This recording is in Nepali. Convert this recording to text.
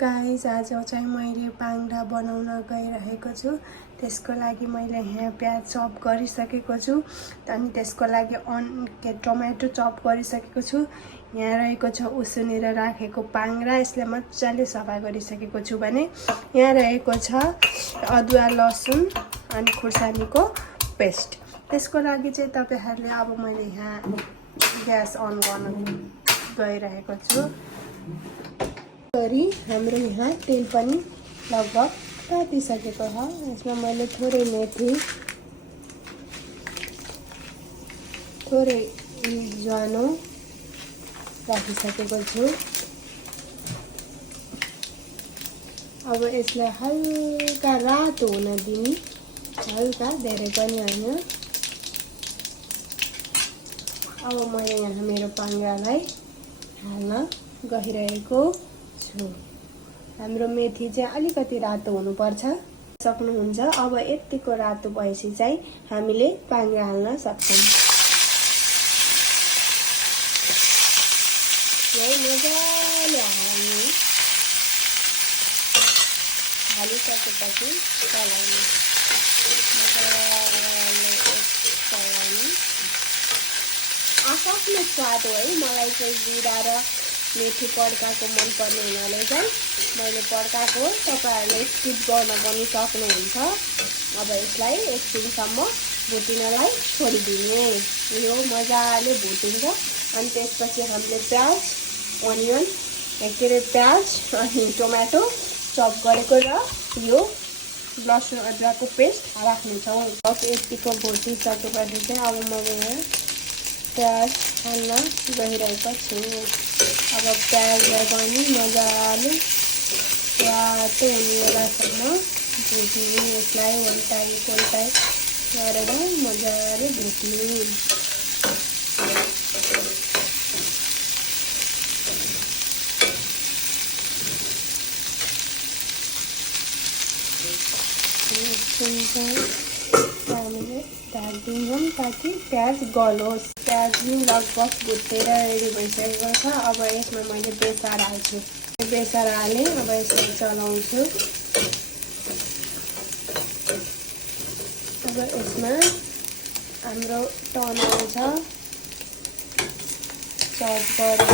गाइस, आज चाहिँ मैले पाङ्ग्रा बनाउन गइरहेको छु। त्यसको लागि मैले यहाँ प्याज चप गरिसकेको छु। अनि त्यसको लागि टमाटो चप गरिसकेको छु। यहाँ रहेको छ उसिनेर राखेको पाङ्ग्रा, यसले मजाले सफा गरिसकेको छु भने यहाँ रहेको छ अदुवा लसुन अनि खुर्सानीको पेस्ट। त्यसको लागि चाहिँ तपाईहरुले अब मैले यहाँ ग्यास अन गर्न गइरहेको छु। हाम्रो यहाँ तेल पनि लगभग तातिसकेको छ। यसमा मैले थोरै मेथी, थोरै ज्वानो राखिसकेको छु। अब यसलाई हल्का रातो हुन दिने, हल्का, धेरै पनि हैन। अब मैले यहाँ मेरो पाङ्ग्रालाई हाल्न गइरहेको छु। हाम्रो मेथी चाहिँ अलिकति रातो हुनुपर्छ, सक्नुहुन्छ। अब यतिको रातो भएपछि चाहिँ हामीले पाङ्ग्रा हाल्न सक्छौं। यही मजाले हालिसकेपछि चलाउनु, आफ्नो स्वाद हो है। मलाई चाहिँ जिरा र मेथी पड्काको मन पर्ने हुनाले चाहिँ मैले पड्काको, तपाईहरुले स्किप गर्न पनि सक्नुहुन्छ। अब यसलाई एकछिनसम्म भुटिनलाई छोडिदिने। यो मजाले भुटिन्छ अनि त्यसपछि हामीले प्याज, अनियन, प्याज अनि टमाटो चप गरेको र यो लसुन अदुवाको पेस्ट राख्नेछौँ। अब यतिको भुटिसकेपछि चाहिँ अब मैले प्याज हाल्न गइरहेको छु। अब प्याजलाई पनि मजाले रातो हुनेसम्म भुट्ने, यसलाई उल्टाइ गरेर मजाले भुट्ने। हामीले ढाकिदिन्छौँ ताकि प्याज गलोस्। प्याज पनि लगभग भुटेर रेडी भइसकेको छ। अब यसमा मैले बेसार हाल्छु। बेसार हालेँ, अब यसलाई चलाउँछु। अब यसमा हाम्रो टन आउँछ चप गरेर